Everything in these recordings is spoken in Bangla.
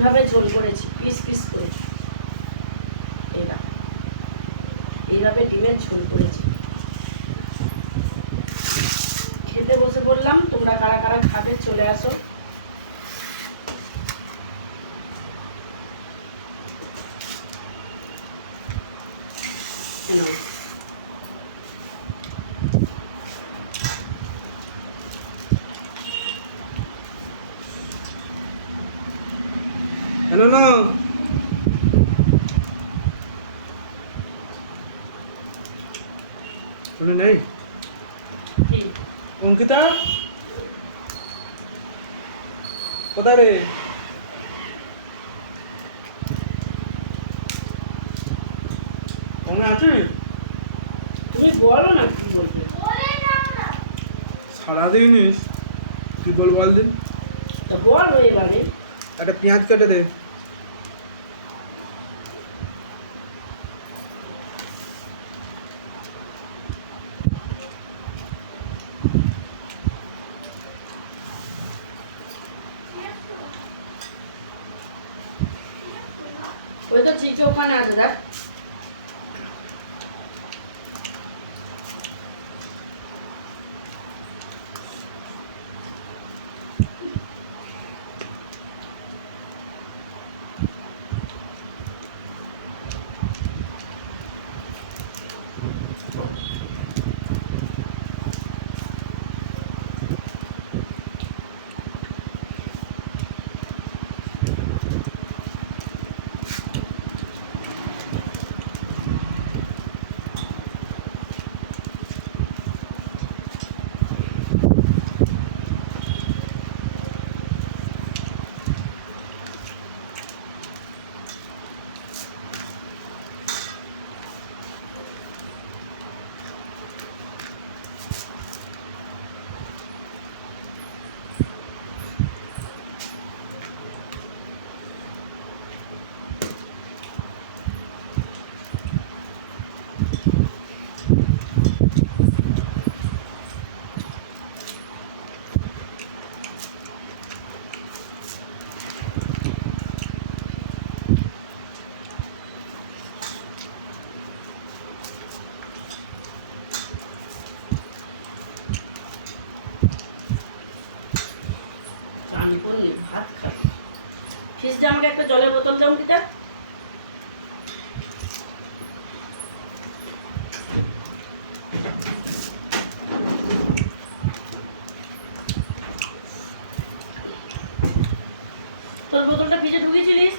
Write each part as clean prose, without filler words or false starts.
কিভাবে ঝোল করেছি, পিস পিস করে। এইভাবে ডিমের ঝোল করেছি। খেতে বসে পড়লাম। তোমরা কারা কারা খাবে চলে আসো। হ্যালো না শুনে নেই অঙ্কিতা কোথায় রে? মনে আছে? তুমি বলো না কি বলবে। সারাদিন কি বল বল দিন। তা বলো এবারে। একটা পেঁয়াজ কেটে দে। ওই তো চিকে ওখানে আছে দেখ। ভাত খাবো। ফ্রিজে আমাকে একটা জলের বোতল দাও দিতে। তোর বোতলটা ফ্রিজে ঢুকিয়েছিলিস?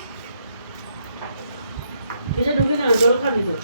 ফ্রিজে ঢুকি না, জল খাবি তো।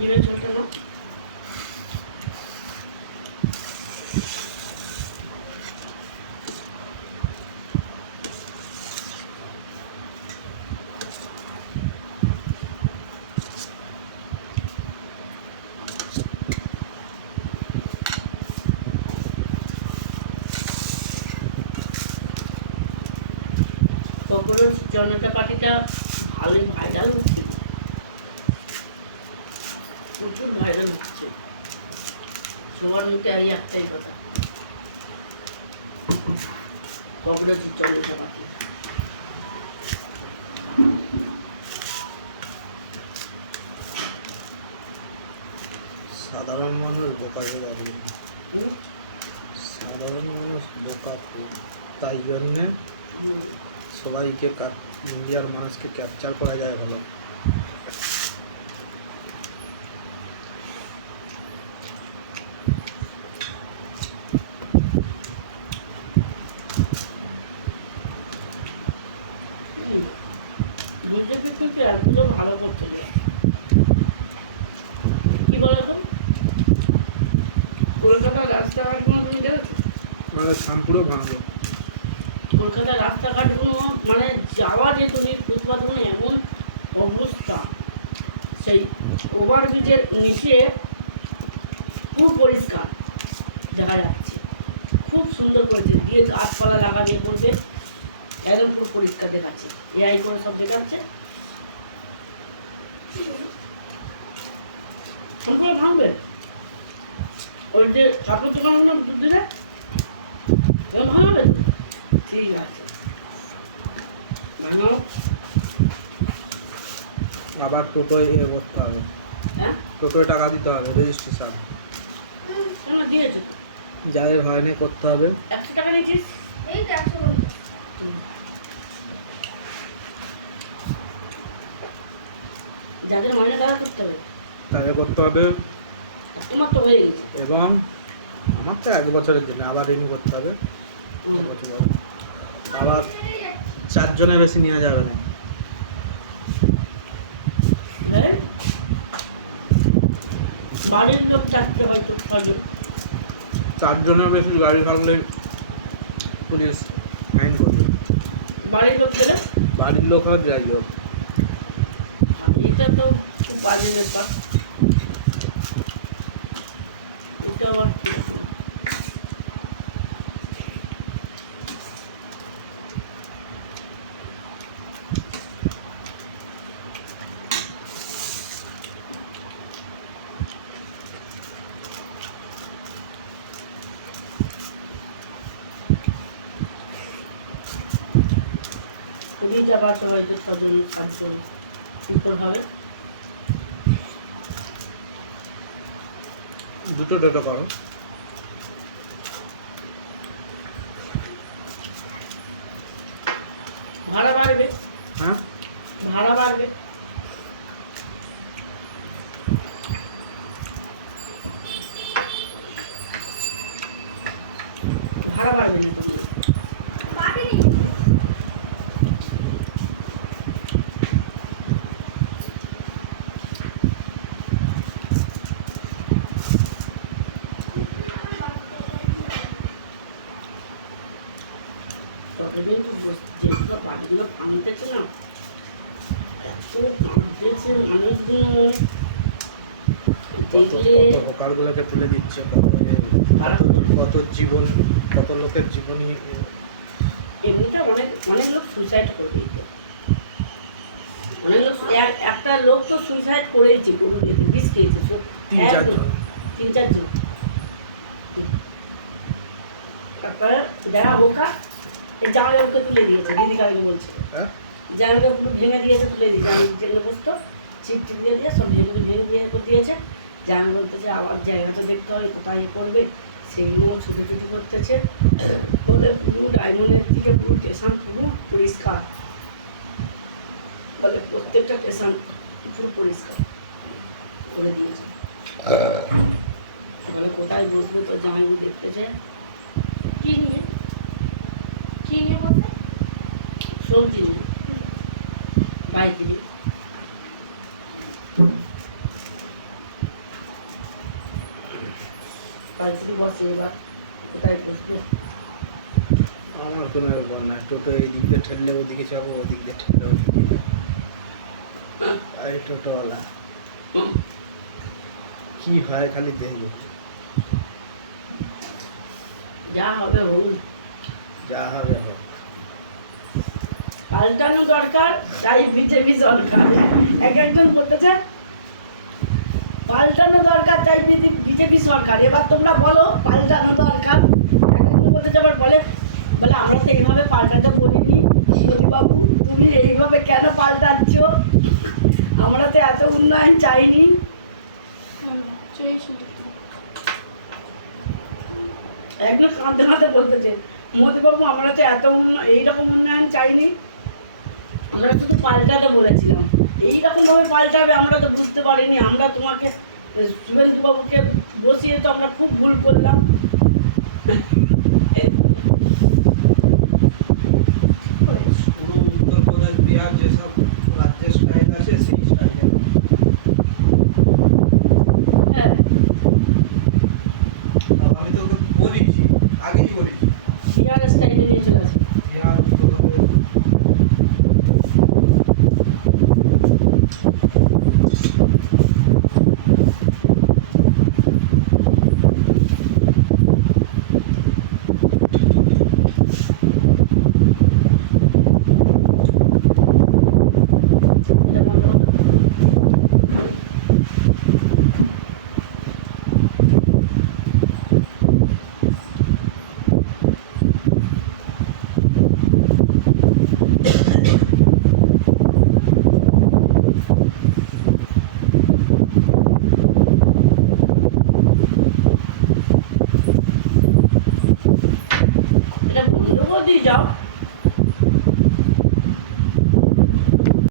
ডিমের ঝোলটা নাও। জনতা পার্টিটা ভালোই ভাইরাল হচ্ছে, প্রচুর ভাইরাল হচ্ছে। সবার মুখে এই একটাই কথা, কংগ্রেসের জনতা পার্টি। পাশে দাঁড়িয়ে। হুম? সাধারণ মানুষ বোকা খুব, তাই জন্যে হুম। সবাইকে ইন্ডিয়ার মানুষকে ক্যাপচার করা যায় ভালো। বিজেপি কিন্তু একদম ভালো করছে না। কি বলে তো কলকাতার রাস্তাঘাটগুলো তুমি দেখেছো? আমাদের শ্যামপুরেও ভাঙবে। কলকাতার রাস্তাঘাটগুলো মানে যাওয়া যেত নি ফুটপাথগুলো এমন অবস্থা, সেই ওভারব্রিজের নিচে খুব পরিষ্কার দেখা যাচ্ছে, খুব সুন্দর করেছে দিয়ে গাছপালা লাগানো করবে, একদম খুব পরিষ্কার দেখাচ্ছে, এআই করে সব দেখাচ্ছে। ওগুলো ভাঙবে, ওই যে কাপড় দোকানগুলো দিলে এরকম ভাঙাবে তো? ঠিক আছে, ভাঙাও। আবার টোটোয় করতে হবে, হ্যাঁ টোটোয় টাকা দিতে হবে রেজিস্ট্রেশন। কেন দিয়েছো? যাদের হয়নি করতে হবে। 100 টাকা নিয়েছিস? এই তো 150। যাদের মাইনে তারা করতে হবে, তাদের করতে হবে তোমার তো হয়ে গেছে। এবং আমার তো 1 বছরের জন্য আবার রিনিউ করতে হবে। 1 বছর পর আবার 4 জনের বেশি নেওয়া যাবে না। হ্যাঁ? বাড়ির লোক চাচ্ছে হয়তো 6 জন। 4 জনের বেশি গাড়ি থাকলে পুলিশ আইন করবে। বাড়ির লোক ছেলে বাড়ির লোক হোক যাই হোক। এটা তো খুব বাজে ব্যাপার। এটা আবার কি? পুলিশ যাবার সবাই তো 6 জন 7 জন উত্তর হবে। দুটো টোটো করো। ভাড়া বাড়বে, হ্যাঁ, ভাড়া বাড়বে। ভাড়া বাড়বে না তো। পাঠিয়ে তবে কিন্তু যেগুলো বাড়িগুলো ভাঙতেছে না, এত ভাঙতেছে মানুষগুলো কত দেখলে কত হোকারগুলোকে তুলে দিচ্ছে, কত জীবন, কত লোকের জীবনী। এমনিতে অনেক অনেক লোক সুইসাইড করে দিয়েছে। অনেক লোক একটা লোক তো সুইসাইড করেইছে, বিষ খেয়েছে। 3-4 জন। 3-4 জন। তারপরে যারা বোকা জামাই ওকে তুলে দিয়েছে, দিদি কাকে বলছে হ্যাঁ, জামাইকে পুরো ভেঙে দিয়েছে, তুলে দিয়েছে। আমি যেগুলো বসতো ছিপ টিপ দিয়ে দিয়ে সব যেগুলো ভেঙে দিয়ে দিয়েছে। জামাই বলতেছে আবার জায়গাটা দেখতে হবে কোথায় এ করবে, সেইগুলো ছুটি করতেছে। বলে পুরো ডায়মন্ডের দিকে পুরো স্টেশন পুরো পরিষ্কার, বলে প্রত্যেকটা স্টেশন পুরো পরিষ্কার করে দিয়েছে। বলে কোথায় বসবে তো জামাই দেখতেছে। কি নিয়ে বলতে? সবজি নিয়ে, বাইক নিয়ে। বাইক বসে, এবার কোথায় বসবে? আমার কোনো ব্যাপার নাই, টোটো এই দিক দিয়ে ঠেললে ওদিকে যাবো, ওদিক দিয়ে ঠেললে ওদিকে। এই টোটোওয়ালা কি হয় খালি দেখবে। যা হবে হোক, যা হবে হোক। পাল্টানো দরকার, তাই বিজেপি সরকার। একজন বলতেছে পাল্টানো দরকার, তাই বিজেপি সরকার। এবার তোমরা বলো পাল্টানো দরকার। একজন বলতেছে আবার বলে আমরা তো এইভাবে পাল্টাতে বলিনি। বাবু তুমি এইভাবে কেন পাল্টাচ্ছ? আমরা তো এত উন্নয়ন চাইনি। একজন কাঁদতে কাঁদতে বলতেছে মোদিবাবু আমরা তো এত এইরকম উন্নয়ন চাইনি, আমরা শুধু পাল্টাতে বলেছিলাম, এইরকমভাবে পাল্টাবে আমরা তো বুঝতে পারিনি, আমরা তোমাকে শুভেন্দুবাবুকে বসিয়ে তো আমরা খুব ভুল করলাম। পুরো উত্তরপ্রদেশ বিহার যে